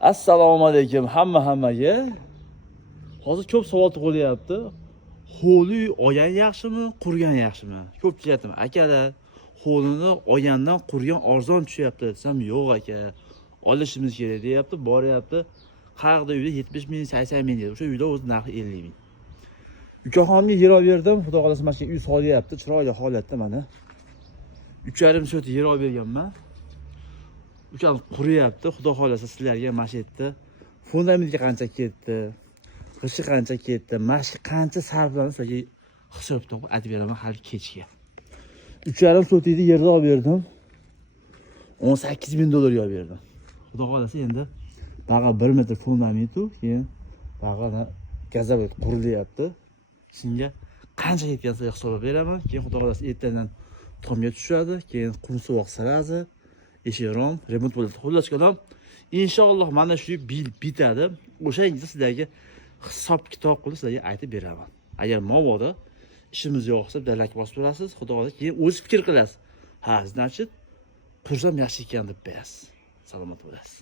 Assalomu alaykum hammaga. Hozir ko'p savol tug'ilyapti. Ho'li oyan yaxshimi, qurgan yaxshimi? Ko'pchilik akalar, ho'lini oyandan qurgan arzon tushyapti desam, yo'q aka. Olishimiz kerak deyapti, boryapti. Qayerda uyda 70 ming, 80 ming deydi. O'sha uyda o'z narxi 50 ming. Ukaxonimga yer olib berdim. Xudo xolasa mana shu uy solyapti, chiroyli holatda mana. 3,5 soat yer olib berganman. Ukam quryapti. Xudo xolasa sizlarga mana shu yerda fundamentga qancha ketdi, g'ishi qancha ketdi, mana shu qancha sarflandi sizlarga hisobda aytib beraman hali kechga. 3,5 soatida yerni olib berdim. 18 ming dollar olib berdim. Xudo xolasa endi bag'a 1 metr fundamentu, keyin bag'a gazavot qurilyapti. Shunga qancha ketgan sizlarga hisoblab beraman. Keyin xudo xolasa ertadan tomga tushadi, keyin qum suvoq sirasi, eshik-rom remont bo'ladi. Xullas kalom, inshaalloh mana shu bitadi. O'shanga sizlarga hisob kitob qilib sizlarga aytib beraman. Agar mabodo ishimiz yo'qsa, dalak bosib berasiz, xudo xolasa keyin o'z fikr qilasiz. Ha, значит, qursam yaxshi ekan deb berasiz. Salomat bo'lasiz.